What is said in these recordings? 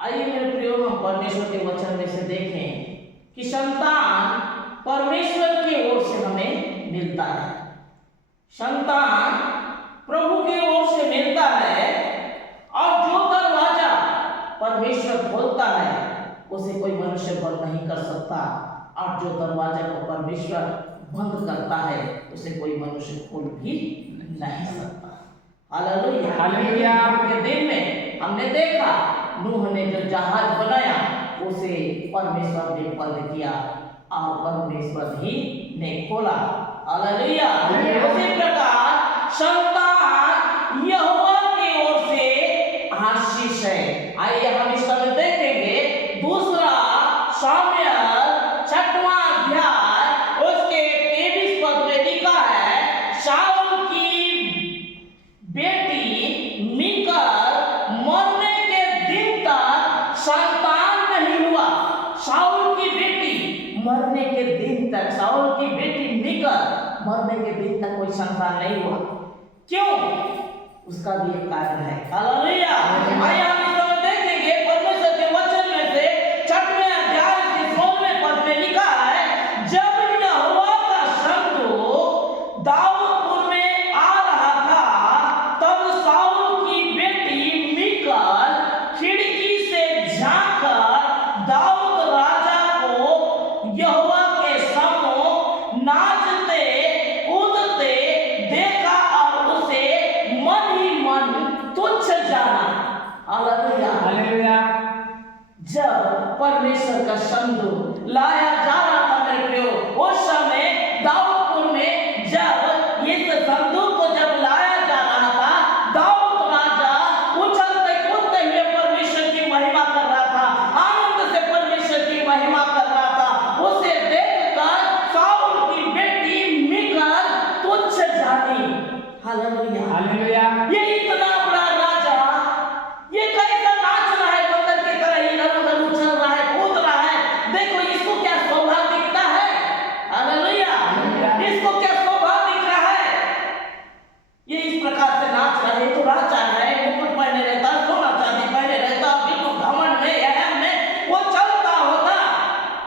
आइए मेरे प्रियो, हम परमेश्वर के वचन में से देखें कि संतान परमेश्वर की ओर से हमें मिलता है। संतान प्रभु की ओर से मिलता है, और जो दरवाजा परमेश्वर खोलता है उसे कोई मनुष्य बंद नहीं कर सकता, और जो दरवाजा को परमेश्वर बंद करता है उसे कोई मनुष्य खोल भी नहीं सकता। Hallelujah, hallelujah. के दिन में हमने देखा नूह ने जो जहाज बनाया उसे परमेश्वर ने बंद किया और परमेश्वर ही ने खोला। हालेलुया। उसी प्रकार संतान यहोवा की ओर से आशीष है। आइए हम इस समय देखेंगे दूसरा शामुएल 6वां अध्याय उसके 23 पद में लिखा है, शाऊल की बेटी मीकल मरने के दिन तक संतान नहीं हुआ। शाऊल की बेटी मरने के दिन तक, शाऊल की बेटी मीकल मरने के दिन तक कोई संतान नहीं हुआ। क्यों? उसका भी एक कारण है। हालेलुया। आइए हम इस समय देखेंगे परमेश्वर के वचन में से 6वें अध्याय के 16वें पद में लिखा है, जब यहोवा का संदूक दाऊदपुर में आ रहा था तब शाऊल की बेटी मीकल खिड़की से झांककर दाऊद राजा को यहोवा के सम्मुख नाचते कूदते देखा और उसे मन ही मन तुच्छ जाना। Hallelujah, hallelujah. जब परमेश्वर का संदूक लाया जा रहा था मेरे प्रियो, उस समय दाऊदपुर में जब इस संदूक को जब लाया जा रहा था, दाऊद राजा उछलते कूदते हुए परमेश्वर की महिमा कर रहा था, आनंद से परमेश्वर की महिमा कर रहा था। उसे देखकर शाऊल की बेटी मीकल तुच्छ जानी। Hallelujah, hallelujah. ये इतना बड़ा राजा, ये कैसा नाच रहा है, बंदर की तरह इधर उधर उछल रहा है, कूद रहा है। देखो इसको क्या शोभा दिखता है। हालेलुया, इसको क्या शोभा दिख रहा है। ये इस प्रकार से नाच रहा है। तो राजा है, मुकुट पहने रहता, सोना चांदी पहने रहता, बिल्कुल घमंड में अहम में वो चलता होता,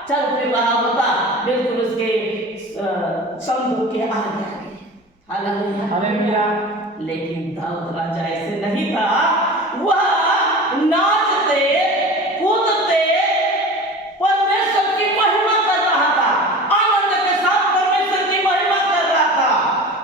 चल फिर रहा होता बिल्कुल उसके संदूक के आगे। Hallelujah, hallelujah. लेकिन दाऊद राजा ऐसे नहीं था। वह नाचते कूदते परमेश्वर की महिमा कर रहा था, आनंद के साथ परमेश्वर की महिमा कर रहा था।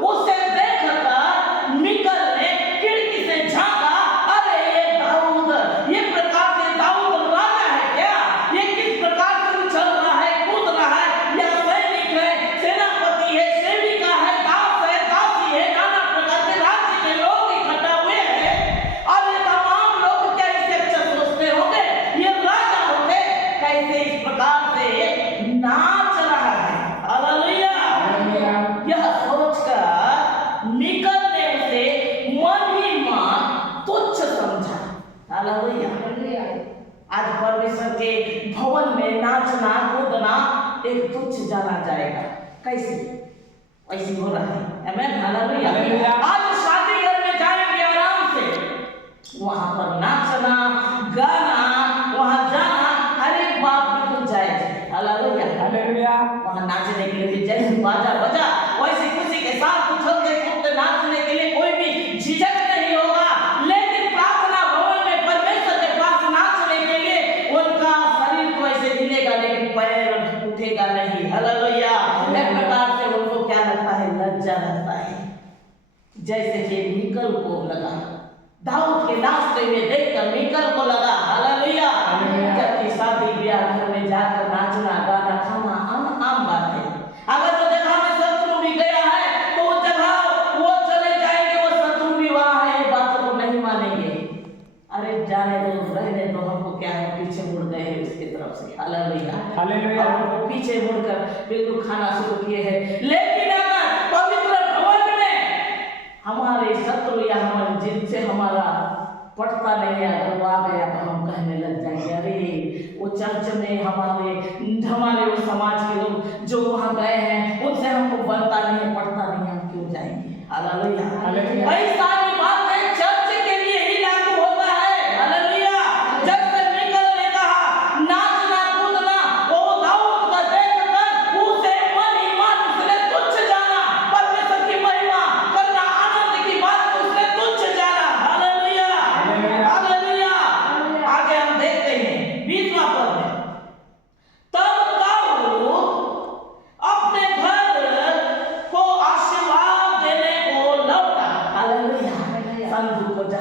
उसे देखकर मीकल ने खिड़की से झांका, अरे ये दाऊद, ये प्रकार से दाऊद राजा है क्या? ये किस प्रकार से उछल रहा है, कूद रहा है? यह सैनिक है, सेनापति है, सेविका है, दास है, दासी है, नाना प्रकार के राज्य के लोग इकट्ठा हुए हैं, और ये तमाम लोग क्या इससे अच्छा सोचते होंगे? ये राजा होते कैसे इस प्रकार से नाच रहा है। हालेलुया। यह सोचकर मीकल ने उसे मन ही मन तुच्छ समझा। हालेलुया। आज परमेश्वर के भवन में नाचना कूदना एक तुच्छ जाना जाएगा। कैसे? ऐसी हो रहा है। आमीन, हालेलुया। आज शादी घर में जाएंगे आराम से, वहां पर नाचना गाना, वहां जाना, हर एक बात बिल्कुल जायज है। Hallelujah, hallelujah. वहां नाचने के लिए भी जैसे बाजा बजा, वैसे खुशी के साथ उछलते कूदते नाचने के लिए कोई भी झिझक नहीं होगा। लेकिन प्रार्थना भवन में परमेश्वर के पास नाचने के लिए उनका शरीर तो ऐसे हिलेगा लेकिन पैर उठेगा नहीं। हालेलुया। एक प्रकार से उनको क्या लगता है? लज्जा लगता है। जैसे कि मीकल को लगा, दाऊद के नाचते हुए देखकर मीकल को लगा। हालेलुया। जबकि शादी ब्याह घर में जाकर नाचना गाना खाना आम बात है। अगर वो जगह में शत्रु भी गया है तो वो जगह वो चले जाएंगे, वो शत्रु भी वहां है, ये बात को नहीं मानेंगे। अरे जाने दो, रहने दो, हमको क्या है, पीछे मुड़ गए हैं उसकी तरफ से। Hallelujah, hallelujah. और पीछे मुड़कर बिल्कुल खाना शुरू किए हैं। लेकिन अगर पवित्र भवन में हमारे शत्रु या हमारे जिनसे हमारा पटता नहीं है, अगर वो आ गया तो हम कहने लग जाएंगे, अरे वो चर्च में हमारे वो समाज के लोग जो वहां गए हैं उनसे हमको बनता नहीं है, पटता नहीं है, हम क्यों जाएंगे। Hallelujah, hallelujah. ऐसा बात है चर्च के लिए ही लागू होता है। हालेलुया। जब से मीकल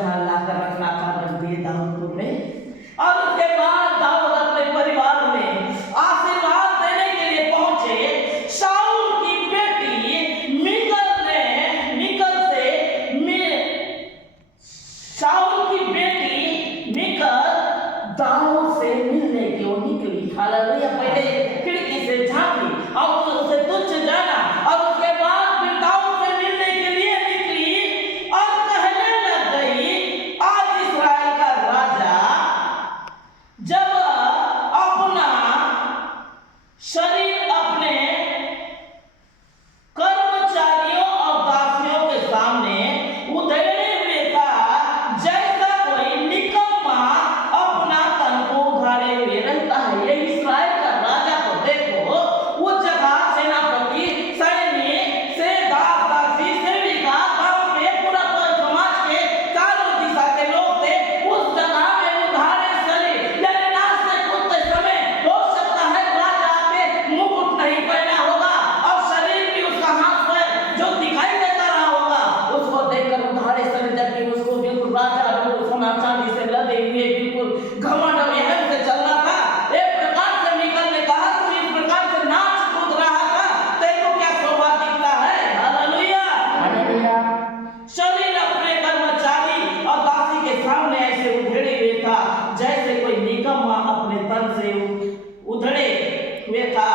जहाँ लाकर रखना था रख दिए दाऊद ने। और उसके बाद दाऊद अपने परिवार में आशीर्वाद देने के लिए पहुंचे। शाऊल की बेटी मिकल दाऊद से मिलने क्यों निकली। हालेलुया। पहले खिड़की से झांकी और उसे तुच्छ जाना और उसके बाद फिर दाऊद से मिलने के लिए निकली और कहने लग गई, आज इस्राएल का राजा जब अपना शरीर अपने कर्मचारियों और दासियों के सामने उधेड़े हुए था, जैसा कोई निकम्मा अपना तन को उघाड़े हुए रहता है। ये इस्राएल का राजा को देखो, वो जगह सेनापति, सैनिक से दास दासी सेविका गांव के पूरा समाज के चारों दिशा के लोग थे। उस जगह में उधारे शरीर यानी नाचते कूदते समय हो सकता है राजा के मुकुट नहीं पहना होगा और शरीर भी उसका हाथ पैर जो दिखाई देता रहा होगा। उसको देखकर उधारे शरीर जबकि उसको बिल्कुल राजा बिल्कुल सोना चांदी से लदे हुए बिल्कुल घमंड और यहन से चलना था। एक प्रकार से मिकल ने कहा, तू इस प्रकार से नाच कूद रहा था, तेरे को क्या शोभा दिखता है। हालेलुया। शरीर अपने कर्मचारी और दासी के सामने ऐसे उधेड़े हुए था, जैसे कोई निकम्मा अपने तन से उधड़े हुए था,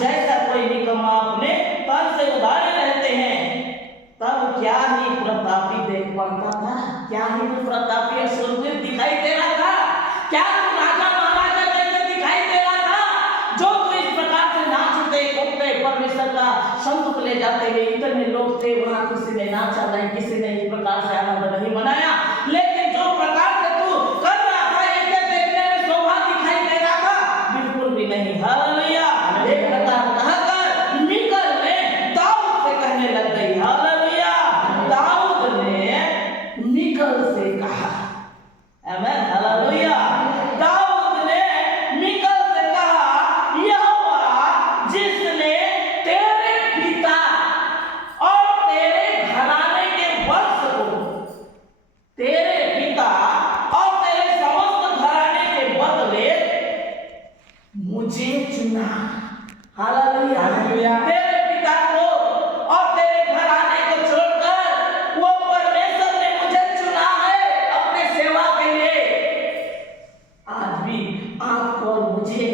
जैसा कोई निकम्मा अपने तन से उधारे रहते हैं। तब क्या ही प्रतापी देख पड़ता था, क्या ही तो प्रतापी और सुरवीर दिखाई दे रहा था, क्या तू राजा महाराजा जैसे दिखाई दे रहा था, जो तू इस प्रकार से नाचते कूदते परमेश्वर का संतुक ले जाते हुए। इतने लोग थे वहां, किसी ने नाचा नहीं, किसी ने इस प्रकार से आनंद नहीं मनाया, लेकिन जो प्रकार से तू कर रहा था इसे देखने में शोभा दिखाई दे रहा था, बिल्कुल भी नहीं। हालेलुया। एक प्रकार कहकर मिकल ने दाऊद से कहने लग गई। हालेलुया। दाऊद ने मिकल से कहा, आमीन। हालेलुया। दाऊद ने मिकल से कहा, यहोवा जिसने तेरे पिता और तेरे घराने के वंश को, तेरे पिता और तेरे समस्त घराने के बदले मुझे चुना। हालेलुया। तेरे पिता को और तेरे घराने को छोड़कर वो परमेश्वर ने मुझे चुना है अपने सेवा के लिए। आज भी आपको और मुझे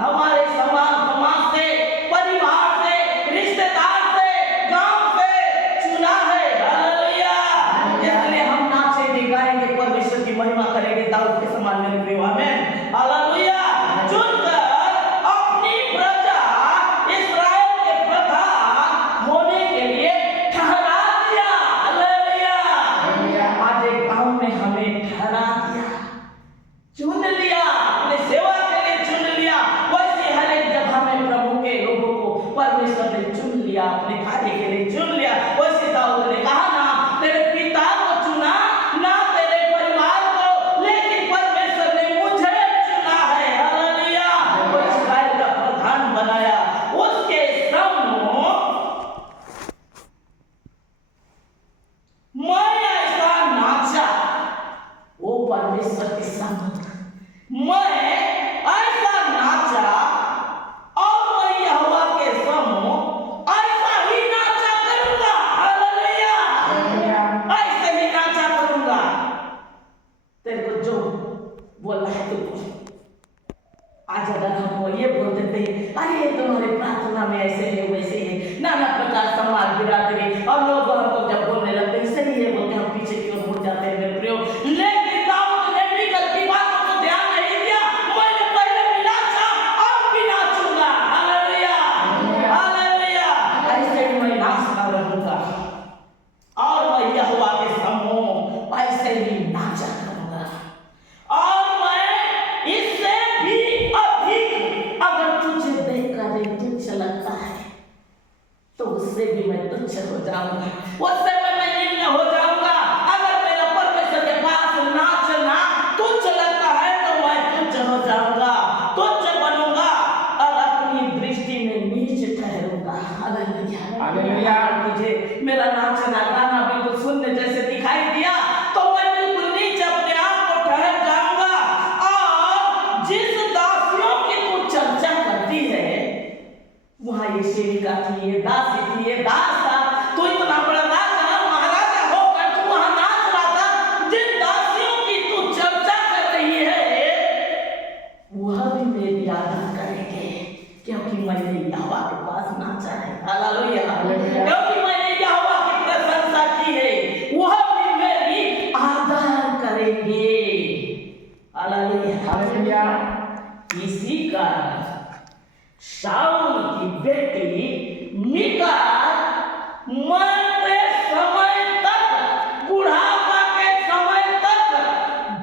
हमारे समाज से, परिवार से, रिश्तेदार से, गांव से चुना है। हालेलुया। इसलिए हम नाचेंगे गाएंगे, परमेश्वर की महिमा करेंगे दाऊद के समान मेरे प्रिय। आमीन। हालेलुया। चुनकर अपनी प्रजा इस्राएल के प्रधान होने के लिए ठहरा दिया। हालेलुया। आज एक गांव में हमें ठहरा दिया, चुन लिया, अपने सेवा के लिए चुन लिया। वैसे हर एक जगह में प्रभु के लोगों को परमेश्वर ने चुन लिया, अपने कार्य के लिए चुन लिया। वैसे दाऊद ने कहा, ना तेरे पिता को चुना, ना तेरे परिवार को, लेकिन परमेश्वर ने मुझे चुना है। हालेलुया। वो इस्राएल का प्रधान बनाया। उसके सामने मैं ऐसा नाचा, वो परमेश्वर के सामने मैं ऐसा नाचा और मैं यहोवा के सम्मुख ऐसा ही नाचा करूंगा। हालेलुया। ऐसे ही नाचा करूंगा। तेरे को जो बोलना है तू बोल। आज अगर हमको ये बोल देते, अरे तुम्हारे प्रार्थना में ऐसे है वैसे है, नाना प्रकार समाज बिरादरी और लोग हमको जब बोलने लगते हैं सही है बोलते, हम पीछे की ओर मुड़ जाते हैं मेरे प्रियो। लेकिन दाऊद ने मिकल की बातों को ध्यान नहीं दिया। मैंने पहले भी नाचा, अब भी नाचूंगा। हालेलुया। हालेलुया। ऐसे ही मैं नाचता रहूंगा और मैं यहोवा के सम्मुख ऐसे ही नाचा करूंगा। और मैं इससे भी अधिक, अगर तुझे देखकर तुच्छ लगता है तो उससे भी मैं तुच्छ हो जाऊंगा, उससे मैं निम्न हो जाऊंगा। अगर मेरा परमेश्वर के पास नाचना तुच्छ लगता है तो मैं तुच्छ हो जाऊंगा, तुच्छ बनूंगा और अपनी दृष्टि में नीच ठहरूंगा। हालेलुया। तुझे मेरा नाचना गाना बिल्कुल शून्य जैसे दिखाई दिया तो मैं बिल्कुल करेंगे। हालेलुया। इसी कारण शाऊल की बेटी मीकाल मरते समय तक, बुढ़ापा के समय तक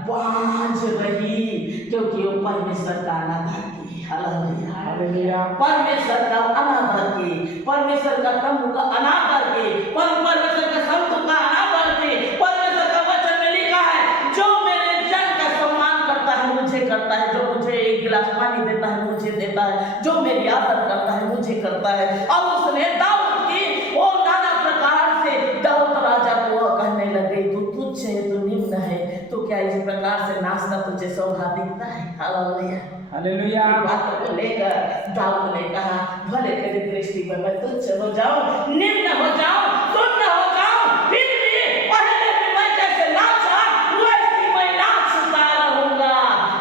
बांझ रही, क्योंकि वो परमेश्वर का अनादर की। हालेलुया। परमेश्वर का अनादर की, परमेश्वर का तंबू का अनादर की, परमेश्वर का संतु का अनादर की। परमेश्वर का वचन में लिखा है, जो मेरे जन का सम्मान करता है मुझे करता है, जो मुझे एक गिलास पानी देता है मुझे देता है, जो मेरी आदर करता है मुझे करता है। और उसने दाऊद की वो नाना प्रकार से दाऊद राजा को कहने लगे, तू तुच्छ है, तू निम्न है, तो क्या इस प्रकार से नाचना तुझे शोभा दिखता है? हालेलुया। बात को लेकर दाऊद ने कहा, भले तेरी दृष्टि में मैं तुच्छ हो जाऊं, निम्न हो जाऊं, शून्य हो जाऊं, फिर भी पहले भी मैं जैसे नाचा वैसे मैं नाचता रहूंगा,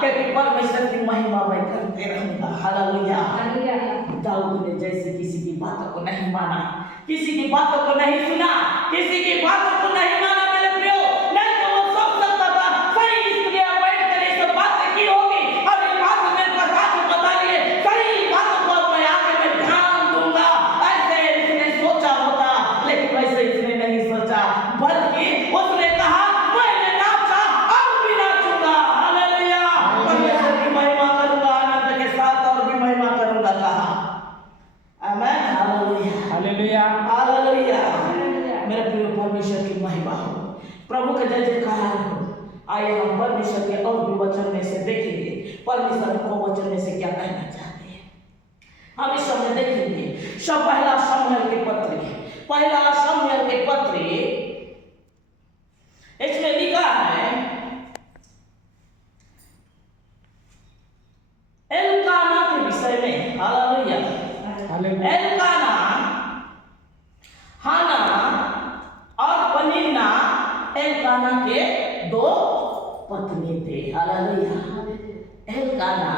क्योंकि परमेश्वर की महिमा मैं करते रहूंगा। हालेलुया। दाऊद ने जैसे किसी की बातों को नहीं माना, किसी की बातों को नहीं सुना, किसी की बातों को नहीं माना मेरे प्रियो, नहीं तो वो सब सकता था सही स्त्रियां बैठ कर ये सब बातें की होगी, अब ये बात मेरे पास आके बता लिए, सही बातों को मैं आगे में ध्यान दूंगा, ऐसे इसने सोचा होता, लेकिन वैसे इसने नहीं सोचा, बल्कि उसने कहा मैंने नाचा अब भी नाचूंगा। हालेलुया। परमेश्वर की महिमा करूंगा आनंद के साथ, और भी महिमा करूंगा। कहा आमेन। हालेलुया। हालेलुया। मेरे प्रिय परमेश्वर की महिमा हो, प्रभु का जय जयकार हो। आइए हम परमेश्वर के और भी वचन में से देखेंगे, परमेश्वर को वचन में से क्या कहना चाहते हैं। हम इस समय देखेंगे सब पहला शमूएल के पत्र, पहला शमूएल के पत्र, इसमें लिखा है एल्काना के विषय में। हालेलुया। एल्काना, हाना और पनिन्ना एल्काना के दो पत्नी थे। हालेलुया। एल्काना